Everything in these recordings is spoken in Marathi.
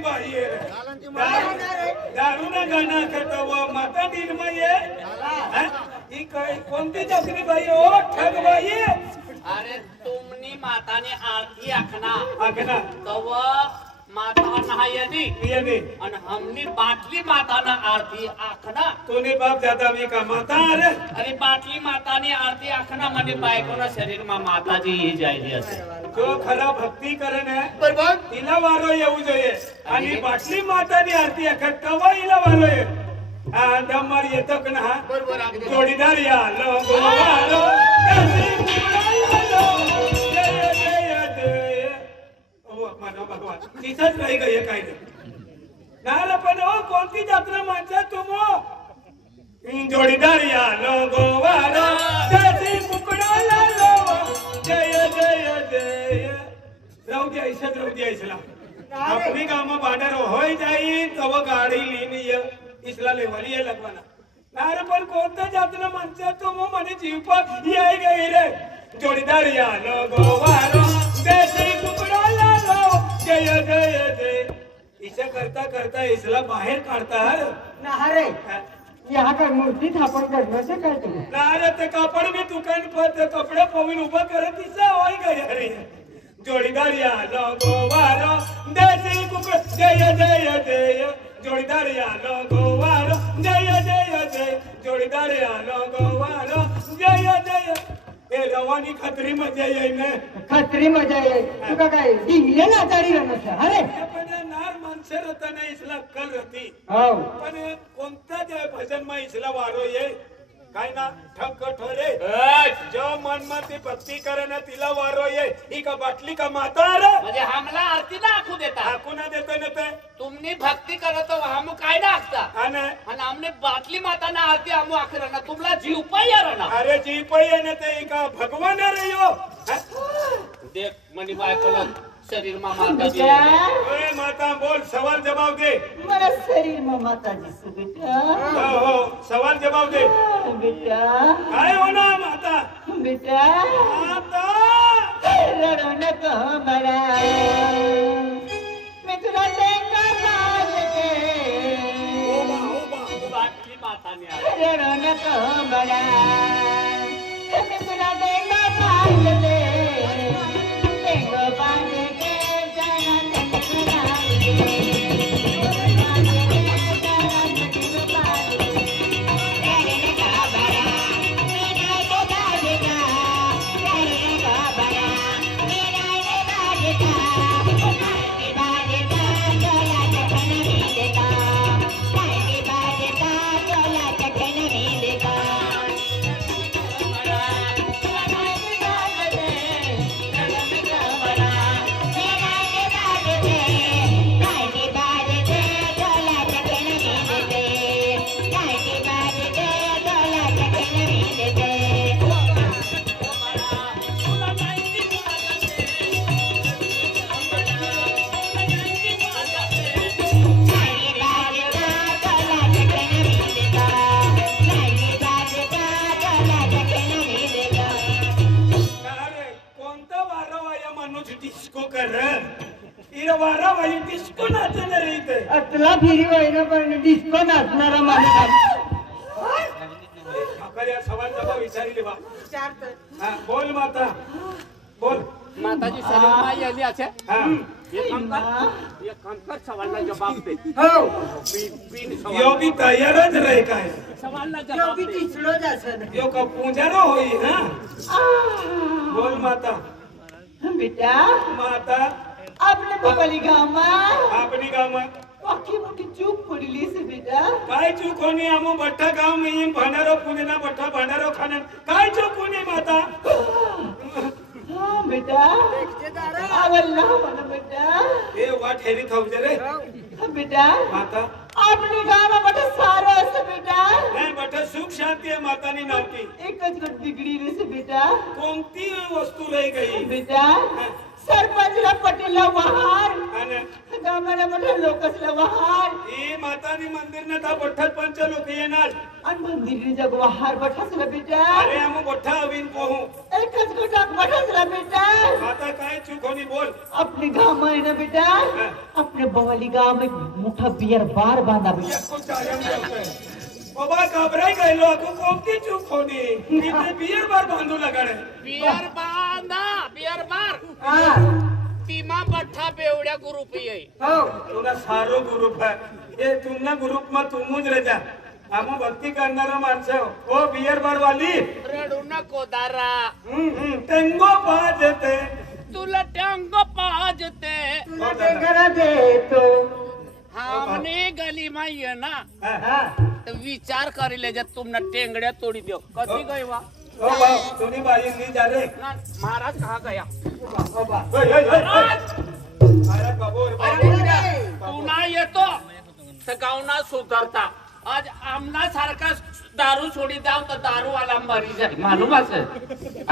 बाई दारू ना गाणं खटव माता निर्मये ही काय कोणती जखनी बाई ओ ठग बाई अरे तुमनी माताने आरती आखना तव माता नहायनी आणि हमनी बाटली माताना आरती आखना तूने बाप ज्यादा मी का माता अरे बाटली माताने आरती आखना म्हणजे बायकोना शरीर मा माताजी ही जायली असे जो खरा भक्ती करे ने बरोबर तिला वारो येऊ જોઈએ आणि बाटली मातानी आरती आखत तवा हिला वारो ये दमर येतो का ना बरोबर जोडीदार या लो वारो भगवान तिथंच नाही ग हे काय नाही पण हो कोणती जत्रा माणसा तुम जोडीदार या लो गोवारा जय मुकडाला लो जय जय जय राहू द्या ऐशात राहू द्या इसला आपली काम बांधर होय जाई तव गाडी लिहिणी ये इसला लेवली ये लगवाना नारे पण कोणता जत्रा माणसा तुम म्हणे जीवपात याय गई रे जोडीदार या लो गोवारा जय मुकडाला जय जय जय इशा करता करता इसला बाहेर काढता ना रे यहाँ का मूर्ति थापण करने से काय तुम्ही नारे ते कापड मी दुकान पर कपडे पविन उभा करत तिचा होय गया रे जोडीदार या लो गोवारो देसी कुकड जय जय जय जोडीदार या लो गोवारो जय जय जय जोडीदार या लो गोवारो जय जय ए रवानी खत्री मजा येई ने खत्री मजा येई तुका काय डिंगले नाचाडी रनस अरे पण नार माणसं रता नाही इसला अक्कल रती हो पण कोणता ते भजन मा इसला वारो ये काय ना ठक ठोरे जो मन मध्ये भक्ती करे ना तिला वारो ये ही का बाटली का माता रे म्हणजे हमला आरती ना आखू देता आकुना देतो ना ते तुमनी भक्ती करत हम काय ना आखता आणि हमने बाटली माता ना आरती हमू आखरना तुमला जीव पाय रना अरे जी पय ने ते का भगवान रे यो देख मनी बायकोला शरीर मा माता जी ओए माता बोल सवाल जवाब दे मला शरीर में माता जी से बेटा हो सवाल जवाब दे बेटा काय हो ना माता बेटा माता रडो नको मला मैं तुला लेंगा बाज के बाटली माता ने रडो नको मला मैं तुला लेंगा बाज के लेंगा बाज के जाना तन्ना अतला फिरी वैना पण डिस्को नाचणारा माणूस या सवाल जवाब विचारले बा हां बोल माता बोल माताजी शरीर मा याली আছে हां ये कंकर सवाल ना जवाब दे हो बिन सवाल यो भी तैयारच रहे काय सवाल ना यो जवाब भी दे तिसरो जासन यो का पूंजारो होई ना बोल माता बेटा माता आपने बबली गाँव में आपनी गाव में बाकी मोठी चूक पडली से बेटा काय चूक होनी आमो बट्टा गाव में भांडारो पुणेना बट्टा भांडारो खाना काय चूक होनी माता हाँ बेटा आवल ना मन बेटा ए वाट हेरी थाउजे रे बेटा माता आपने गाँव में बड़ा सारा से बेटा नाही बट्टा सुख शांती है माता नी नावती एकच गोष्ट बिगडी रे से बेटा कोणती वस्तू रही गई बेटा सरपंचला पटेलला वहार आणि कामाला मोठे लोक असलं वाहार ही मातानी मंदिर न था मोठ्यात पंच लोक येणार आणि मंदिर जग वाहार बठसला बेटा अरे आम मोठा अविन पोहू एकच गोटाक बठसला बेटा आता काय चूक होनी बोल अपने गांव में ना बेटा अपने बवाली गांव में मोठा बियर बार बांधा बेटा इसको चालम बोलते बाबा घबराई गयलो तू कोणती चूक होनी इथे बियर बार बांधू लगाडे बियर बांधा बियर बार हां टीमा बठ्ठा बेवड्या ग्रुप ये हो तुला सारो ग्रुप है ये तुमना ग्रुप में तुमुज रह जा हम भक्ति करणारा माणसं ओ बियर बार वाली रडू नको दारा टेंगो पाजते तुला टंगो पाजते तुला ते करा दे तो हमने गली में ये ना हां तो विचार करेले जब तुमने टेंगड़िया तोड़ी दियो कभी गई वा ओ भाई तुनी बाई नहीं जा रे ना महाराज कहाँ गया बाबा अरे बाबू तू ना येतो तर गावना सुधरता आज आमना सारखा दारू छोड़ी जाओ तो दारू वाला मरी जाए मालूम है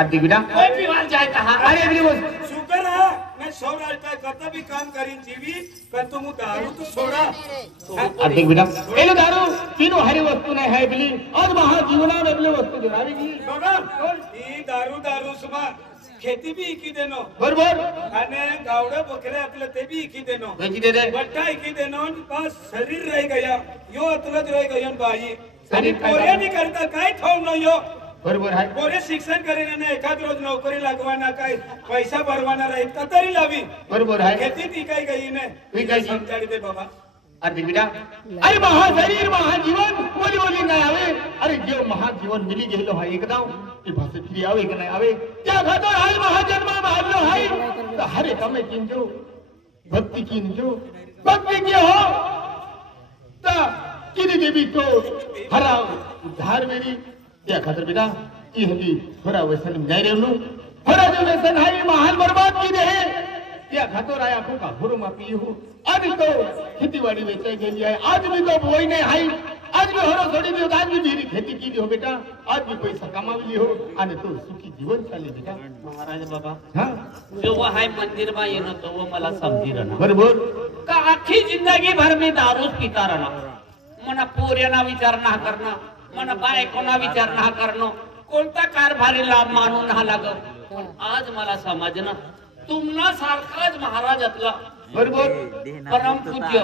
आदि बिना कोई पीवाल जाए कहाँ अरे अगली वो शुक्र है मैं सोरा कता भी काम करीन जीवी पर तुम दारू तो सोरा आदि बिना एलो दारू तीनों हरी वस्तु ने है बिली और महा जीवना में अगली वस्तु जोरावी की बघा ही दारू सुमा खेती भी इकी देनो बरोबर आणि गावडे बकरे आपले ते भी इकी देनो वेची दे दे बट्टा इकी देनो बस शरीर रह गया यो अतलज रह गयो बाई शरीर काय पोरे नहीं करता काय थाव न यो बरोबर आहे पोरे शिक्षण करीन आणि एखाद रोज नोकरी लागवाना काय पैसा भरवाना राहील का तरी लावी बरोबर आहे खेती ती काय गई ने विकायची. समजाडी दे बाबा आदि बिना अरे महाशरीर महाजीवन बोली बोली नाही आवे अरे जो महाजीवन मिली गेलो हा एकदा ती भाषा फिरी आवे की नाही आवे त्या खातर हाय महाजन्म मारलो हाय तर हरे कमे किंजो भक्ति किंजो भक्ति की हो ता किनी देवी तो हरा उद्धार मेरी त्या खातर बिना ई हली थोड़ा वैसन नाही रेवलो थोड़ा जो वैसन हाय महान बर्बाद की दे त्या खातर आया को का गुरु मापी हो आज तो खेतीवाड़ी वेचाई गेली आहे आज भी तो बोई नहीं हाय आज भी हरो थोड़ी भी आज भी धीरे खेती की हो बेटा आज भी पैसा कमावली हो आणि तो सुखी जीवन चाले बेटा महाराज बाबा हां जो वो है मंदिर में ये ना तो वो मला समझी रहना बरोबर का आखी जिंदगी भर में दारू पीता रहना मना पोऱ्याना विचार ना करना मना बायकोना विचार ना करणं कोणता कारभारी लाभ मानून ना लागत पण आज मला समजणं तुमना सारखाच महाराजातला बरोबर परम पूज्य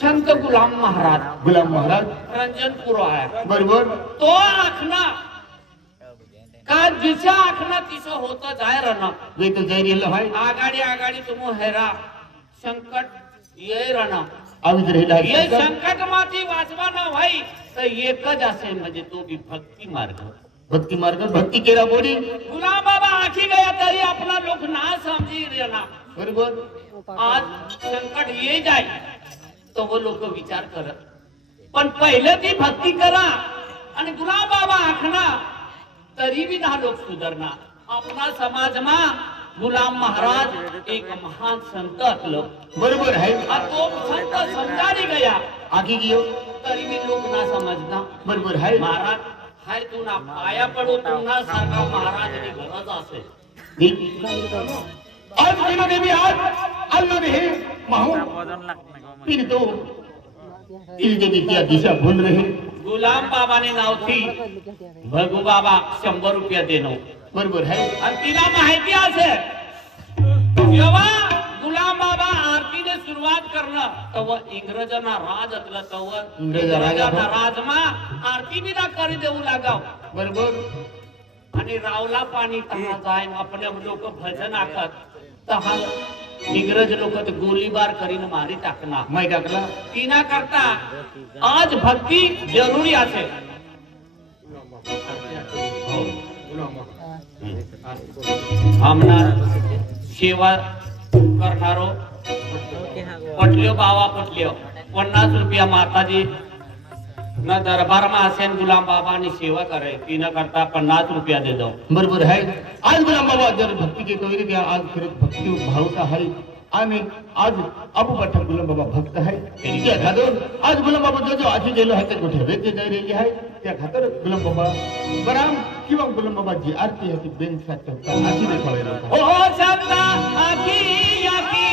संत गुलाम महाराज गुलाम महाराज रंजनपुर आया बरोबर तो आखना का जिचा आखना तिचं होता जाय रहना वे तो जय रेलो हाय आगाडी आगाडी तुम हेरा संकट ये रहना आवित रेला ये संकट माती वाचवा ना भाई तर एकच असेल म्हणजे तो भी भक्ती मार्ग भक्ति मार्ग भक्ति केरा बोली गुलाम बाबा आखी गया तरी अपना लोक ना समझी रहना बरोबर आज संकट ये जाए तो वो लोक विचार करत पण पहिले ती भक्ती करा आणि गुलाम बाबा आखना तरी भी ना लोक सुधरना अपना समाजमा गुलाम महाराज एक महान संत असलो बरोबर है और तो संत समजारी गया आगे गियो तरी भी लोक ना समजना बरोबर है महाराज हाय तू ना पाया पडू पुन्हा सारखा महाराजांनी गरज असेल आज बिना देवी आज अल्लाह ने माहू फिर तो इल देवी की दिशा भूल रहे गुलाम बाबा ने नाव थी भगू बाबा 100 रुपया देनो बरोबर है आणि तिला माहिती असेल जेव्हा गुलाम बाबा आरतीने सुरुवात करणं तेव्हा इंग्रजांना राज असला तेव्हा इंग्रजांना राजमा आरती बी ना करी देऊ लागाव बरोबर आणि रावला पाणी कहा जाय आपले लोक भजन आखत तहा इंग्रज लोक गोलीबार करीन मारी टाकना मैं टाकला तिना करता आज भक्ती जरुरी असेल आमना सेवा करणारो पटल्यो बाबा पटल्यो 50 रुपया माताजी न दरबार में असेन गुलाम बाबा ने सेवा करे तिना करता 50 रुपया दे दो बरोबर है आज गुलाम बाबा जर भक्ति के तो क्या आज फिर भक्ति भावता है आम्ही आज अबू बठ्ठा गुलाम बाबा भक्त है त्या खातर आज गुलाम बाबा जो आधी गेलो है ते कुठे वेचे जाई रेली है त्या खातर गुलाम बाबा बराम किंवा गुलाम बाबा जी आरती है ती बेन साथ आधी देखवायला ओ संता आखी आखी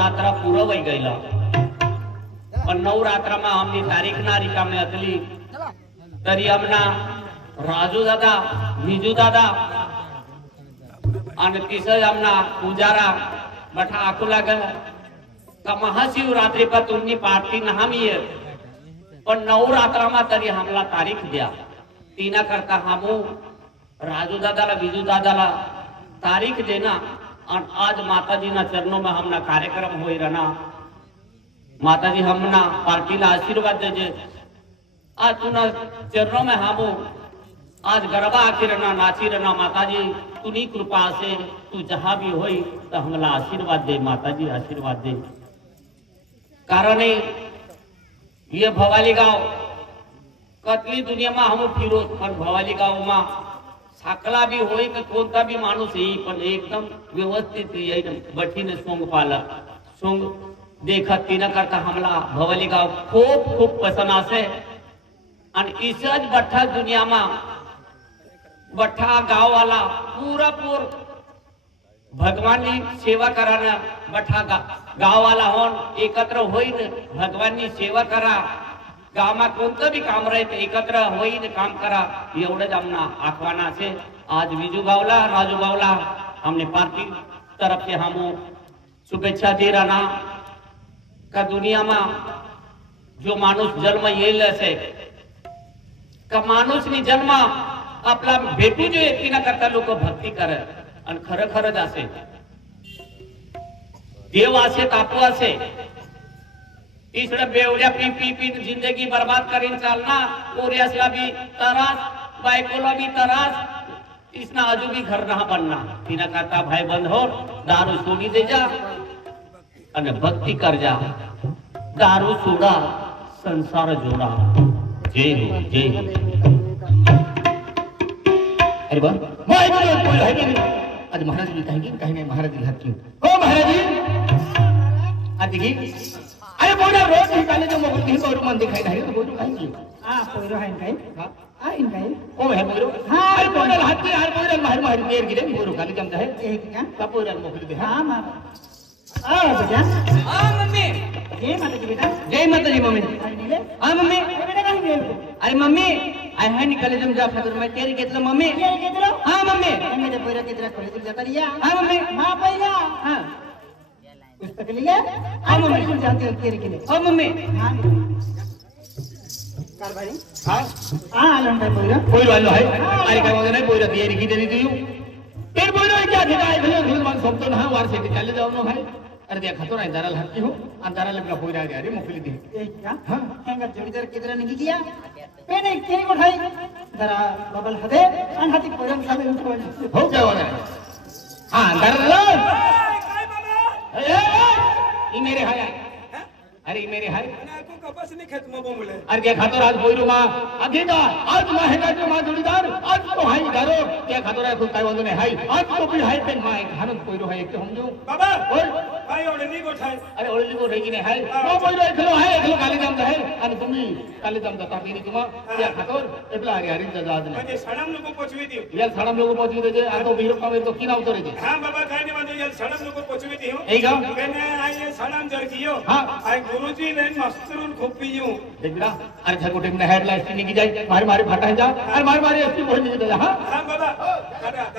नवरात्रा पूरा वही गईला पण नवरात्रा में हमनी तारीख ना रिका में अतली तरी हमना राजू दादा विजू दादा आणि तिसर हमना पुजारा बठा आकुला गल का महाशिवरात्रि पर तुमनी पार्टी नहामी है पण नवरात्रा में तरी हमला तारीख द्या तीना करता हमू राजू दादाला विजू दादाला तारीख देना और आज माताजी ना चरणों में हमना कार्यक्रम होई रहना माताजी हमना पार्टी ला आशीर्वाद देजे आज तुना चरणों में हमू आज गरबा आके रहना नाची रहना माताजी तुनी कृपा से तू जहां भी होई तो हमला आशीर्वाद दे माताजी आशीर्वाद दे कारण ये भवाली गांव कतली दुनिया में हम फिरो पण भवाली गांव में साकला भी होई तो कोणता भी माणूस येई पण एकदम व्यवस्थित येई बठीने सोंग पाला सोंग देखत तीन करता हमला भवाली गांव खूप खूप पसंद आसे आणि इसज बठ्ठा दुनिया में बठ्ठा गांव वाला पूरा पूर भगवान की सेवा कराना बठ्ठा गांव वाला होन एकत्र होईन भगवान की सेवा करा गाव में कोणतं भी काम रहे एकत्र होईन काम करा एवढंच आमना आखवाना से आज विजू गावला राजू गावला हमने पार्टी तरफ से हम शुभेच्छा दे रहा का दुनिया में जो माणूस जन्म येईल असे का माणूस नी जन्म आपला भेटू जो येते ना करता लोक भक्ती करत आणि खरं खरंच असे देव असे तापू असे तीसरा बेवड्या पी पी पी जिंदगी बर्बाद करीन चालना पोरियासला भी तरास बायकोला भी तरास इसना अजू भी घर ना बनना तीना कहता भाई बंद हो दारू सोडी दे जा અને ભક્તિ કરજા દારૂ છોડા સંસાર જોડા જય હો જય હો अरे बा मैं बोल है कि आज महाराज जी कहेंगे कहेंगे महाराज जी हाथ क्यों ओ महाराज जी आज देखिए अरे बोला रोज निकाले जो मोहन की और मन दिखाई नहीं तो बोलो कहेंगे हां पोरो है काई हां इन काई ओ है बोलो हां अरे बोला हाथ के हाथ बोला मार मार देर गिरे बोलो खाली जमता है एक क्या कपूर मोहन दे हां मां आ बेटा हां मम्मी जय माता जी बेटा जय माता जी मम्मी हां मम्मी बेटा कहीं गेल अरे मम्मी आय है निकाले जम जा फादर मैं तेरी घेतलं मम्मी ये केतरो हां मम्मी मेरे पोरो केतरा कॉलेज जाता लिया हां मम्मी हां पहिला हां पुस्तक लिया हां मम्मी स्कूल जाते हो तेरे के लिए ओ मम्मी हां कारभारी हां हां आलन भाई पोरो कोई वालो है अरे काय वगैरे पोरा तयारी की देनी तू तेर पोरा क्या घेता है भले भले मन सोबतो ना वार से चले जाओ ना भाई अरे देखा तो नहीं दाराल हट्टी हो अंधारा लगला पोरा अरे मोकली दे एक क्या हां हैंगर जोड़ीदार केतरा निकी किया पेने के उठाई जरा बबल हदे अन हाथी पोरम साले उठो हो क्या वगैरे हां दाराल काय बाबा ये मेरे हाय अरे मेरे हाय तू कपास नहीं खेत में बोले अरे क्या खातो आज बोलू मां अधीगा आज माहेगा जो मां जोड़ीदार आज तो हाई दारो क्या खातो रे काय वांदो नाही हाय आज तो भी हाय पेन माय खानन कोइरो हाय एक हम जो बाबा ओय काय ओढणी गोठाय अरे ओळली को रही नाही हाय तो बोललो एकलो हाय एकलो काली जाम आहे आणि तुम्ही काली जाम जाता पीनी तुम्हा त्या खातोर एपला हरी हरी जजाद नाही म्हणजे सडम लोक पोचवी देऊ यार सडम लोक पोचवी देजे आ तो बीरो कावे तो किना उतरे जे हां बाबा काय नाही म्हणजे यार सडम लोक पोचवी देऊ ए गाव मैंने आये सडम जर कियो हां आय गुरुजी ने मस्तरून खोपियो देखला अरे झकोटे में हेडलाइट की निकी जाए मारे मारे फटा जा अरे मारे मारे ऐसी बोल निकी जा हां हां बाबा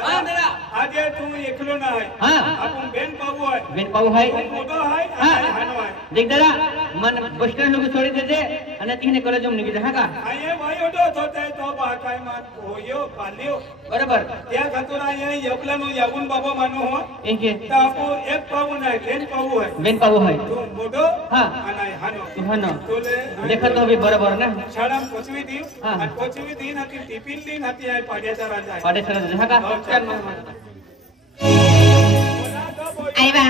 हां दादा आज तू एकलो ना है हां आपण बेन पाऊ आहे बेन पाऊ है मोठो आहे हां आणि हानो आहे देख दादा मन बस स्टैंड लोग छोड़ी देते અને तीने कॉलेज में निकी जा का आये भाई ओडो होते तो बा काय मात होयो पालियो बरोबर त्या खातोर आये एकलानो यागुन बाबा मानो हो एके तापो एक पाऊ नाही बेन पाऊ आहे बेन पाऊ है तू मोठो हां आणि हानो तुहानो तोले देखा तो भी बरोबर ना शाळाम पोचवी दी हां. आणि पोचवी दी ना ती टिफिन दी ना ती आहे पाड्याचा राजा आहे पाडे सर जा का आई बा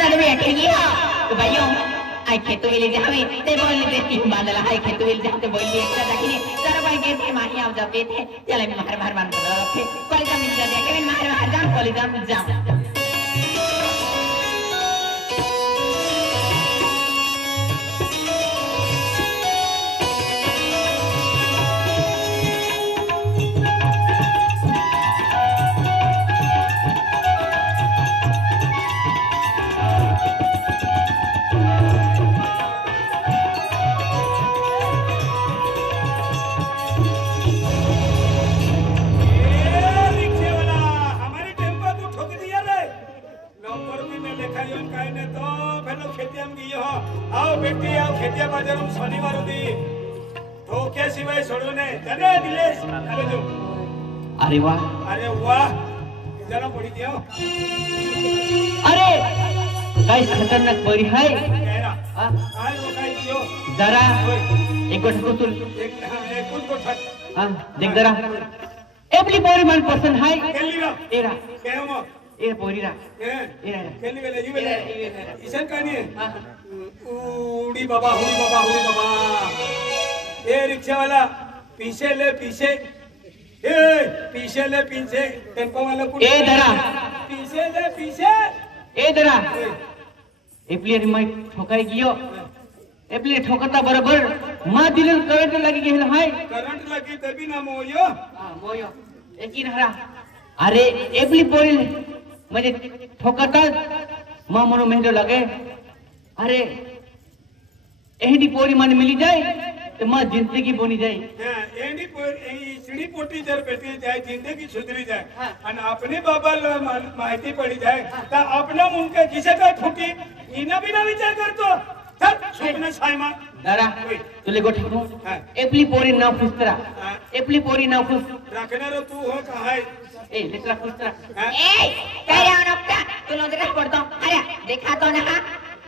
दादा बैठे गया तो भाइयों आई खेतो वेले जावे ते बोल दे तीन बांधला आई खेतो वेले जाते बोल दे एकदा दाखिने जरा बाई के माही आव जाते थे चला मी मार मार मान थे कॉलेज में जा के मार मार जा कॉलेज में जा तो फेलो खेती हम गियो आओ बेटी आओ खेती बाजार में शनिवार दी तो क्या सिवाय छोड़ो ने चले दिलेश चलो जो अरे वाह जरा पड़ी दियो अरे काय खतरनाक बरी है कहरा हाँ? काय वो काय दियो जरा एक गोट कुतुल एक कुछ को ठट हाँ देख जरा एवली बोरी मन पसंद है केली रा एरा केमो ए बोरी रा ए केली वेले जी वेले ईशन कानी उड़ी बाबा हुड़ी बाबा ए रिक्शा वाला पीछे ले पीछे टेम्पो वाला ए दरा पीछे ए दरा एप्लियर मैं ठोकाई गियो एप्लियर ठोकता बराबर मां दिलन करंट लगी गेल है करंट लगी तभी ना मोयो हां मोयो एकिन हरा अरे एप्ली बोल म्हणजे ठोकता मां मनो मेहंदो लगे अरे एही पोरी मन मिली जाए तो मां जिंदगी बनी जाए हां एंडी सीढ़ी पोटी जर बेटी जाए जिंदगी सुधरी जाए आणि अपने बाबाला माहिती पडी जाए तर आपला मुंडका किसे काय फुटी इना बिना विचार करतो चल सुपने सायमा दारा तुले गोठी को एप्ली पोरी ना फुस्तरा एप्ली पोरी ना फुस राखणार तू हो का हाय ए लेकरा फुस्तरा ए काय राव नक्का तू नजर पडतो अरे देखा तो ना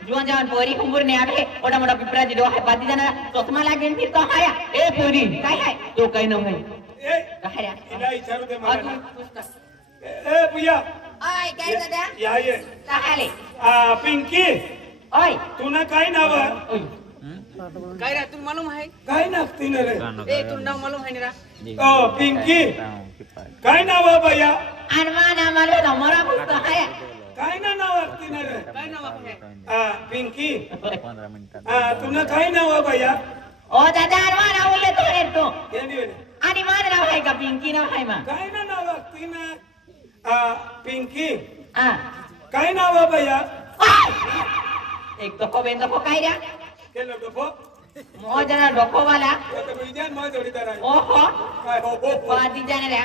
जुआन जवान पोरी कुंबुर ने आवे ओडा मोडा पिपरा जी दो है बाती जाना चश्मा लागेन फिर तो हाया ए पोरी काय है तो काय न है ए हाया इला विचारू दे और मला फुस्ता ए भैया ओय काय दादा या ये काहाले पिंकी ओय तुना काय नाव ओय काय रे तुला मालूम आहे काय नागती न रे ए तुला नाव मालूम आहे ना ओ पिंकी काय नाव भैया अनमान आम्हाला नमरा पुस्तक हाया काय ना नाव असती न रे काय नाव आहे पिंकी तुला काय नाव भैया ओ दादा अनमान आवले तो रे तो यांनी वेळे आणि मान नाव आहे का पिंकी नाव आहे मा काय ना नाव असती न पिंकी आ काय नाव भैया एक तो को बेंदो को काय रे केलं डोफो मो जना डोको वाला तो विजयन मग जोडीदार आहे ओहो काय हो हो बाती जाने रे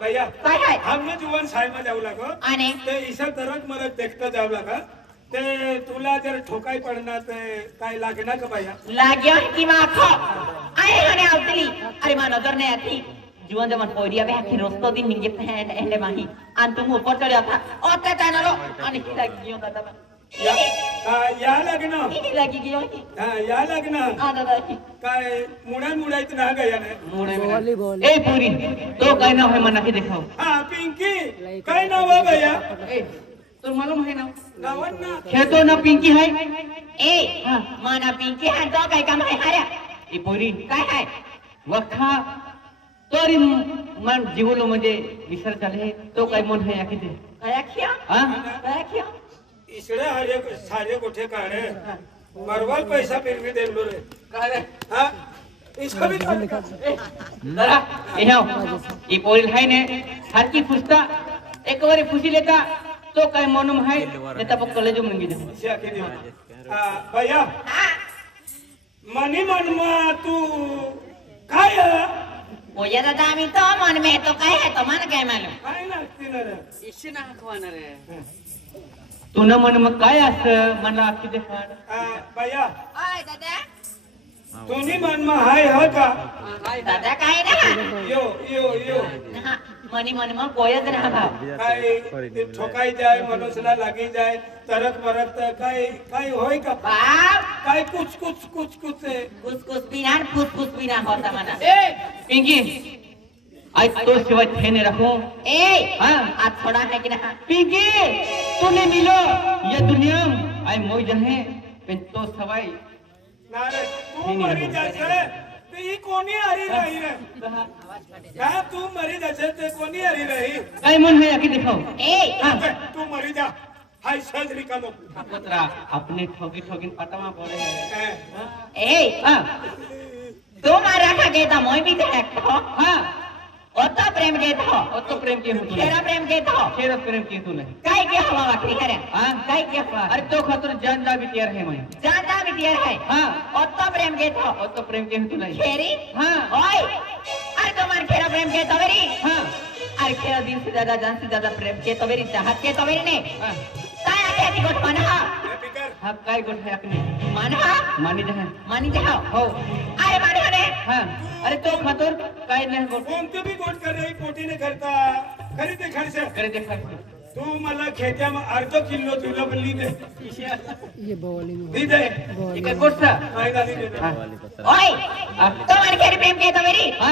भैया काय हाय हमने जुवान साहेब जाऊ लागो आणि ते ईशा तरक मला देखता जाऊ लागा ते तुला जर ठोकाई पडणार ते काय लागणार का भैया लाग्यो की माखो आए हने आवतली अरे मा नजर नाही आती जीवन जमान पोरिया बे आखी रोस्तो दिन निगे एंडे माही आन तुम ऊपर चढ़या था ओते तानरो आणि लाग्यो दादा या लग्न किती लागी गियो या लग्न आ दादा काय मुडायत ना गया ने मुड़े ए पूरी तो काय ना है मना के दिखाओ पिंकी काय नाव भैया ए तो मालूम है ना नावन ना खेतो ना पिंकी है ए माना पिंकी हात तो काय काम आहे हाऱ्या ए पूरी काय हाय वखा तोरी मन जीवलो म्हणजे विसर झाले तो काय मन है आखी दे काय खिया हां काय खिया इसड़े हरे सारे गोठे काढे मरवाल पैसा फिर भी दे लो रे काय रे हाँ इसको भी दादा ए हां ए पोरी है ने हर की फुसता एक बारी फुसी लेता तो काय मनम है नेता पक कॉलेज में गिदे भैया मनी मनमा तू काय ओया दादा आम्ही तो मन में तो काय है तो मन काय मालूम काय लागते ना रे इशे ना हकवाना रे तू न मन मग काय असं मला आखी देखाड भैया ओय दादा तुनी मनमा हाय हा का हाय दादा काय ना यो हा मनी मन में कोयच ना भाव काय ठोकाई जाय मनुष्यला लागी जाय तरक मरक तर काय होय का बाप काय कुछ कुछ बिना फुस बिना होता मना ए पिंकी आज तो सिवाय ठेने रखो ए हाँ आज थोड़ा है कि ना पिंकी तूने मिलो ये दुनिया आई मोई जहे पण तो सवाई ना रे तू मरी जायचे ते ही कोणी हरी रही रे का तू मरी जायचे ते कोणी हरी रही काय मन है आखी दिखाओ ए हाँ तू मरी जा हाय सजरी का मो पुत्रा अपने ठोकी पटवा पड़े है ए हाँ तू मारा का गेता मोय भी देख तो हाँ ओतो प्रेम के तो और तो प्रेम के हूँ खेरा प्रेम के तो खेरा प्रेम के तू नहीं काय के हवा वाकरी करे हाँ काय के हवा अरे तो खतर जान जा भी तैयार है मैं जाता भी दिया है हाँ ओतो प्रेम के तो और तो प्रेम के हूँ तू नहीं खेरी हाँ ओए अरे तुम्हार खेरा प्रेम के तो मेरी हाँ अरे खेरा दिन से ज्यादा जान से ज्यादा प्रेम के तो मेरी चाहत के तो मेरी ने हाँ काय याची गोष्ट म्हणा पिकर हा काय गोष्ट आहे आपली म्हणा मानी जहा मानी जाओ हो अरे माने म्हणे हा अरे तो खातोर काय नाही गोष्ट कोणतं बी गोट कर रे पोटीने करता खरी ते खर्च करे ते खातो तू मला खेत्या अर्ध किलो तुला बोलली दे दी दे ही काय गोष्ट काय झाली दे ओए तो माने खेरी प्रेम कहता मेरी हा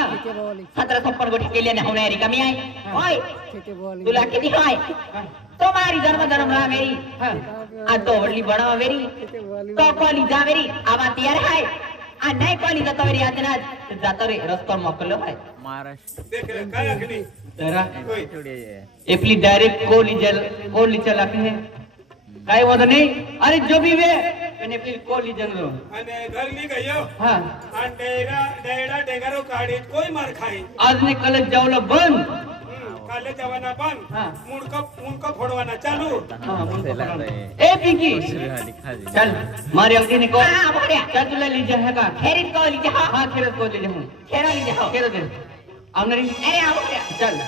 1756 गोटी केले ना होणारी कमी आहे ओए तुला किती आहे तो मारी जन्म रहा मेरी हा आ तो वडली बड़ा मेरी तो कॉली जा मेरी आवा तैयार है आ नहीं कॉली जातो मेरी आतना जातो रे रस्ता मोकलो है देख रे काय अगली जरा होय एपली डायरेक्ट कोली चला के काय होत नाही अरे जो भी वे पण एपली कोली जनरो आणि घरली गयो हा आणि डेडा डेगारो काढीत कोई मार खाई आज ने कल जावला बंद काले जवाना पण हा. मुंडका फोडवाना चालू हा, मुंडको पकड़ो। ए पिंकी चल मारे अगली ने को हाँ, बोलिया। चल तुला लीजा है का खेरी कॉली जा हाँ खेरत को ले जाऊं खेरा ली जाओ खेरत दे आवनरी अरे आओ चल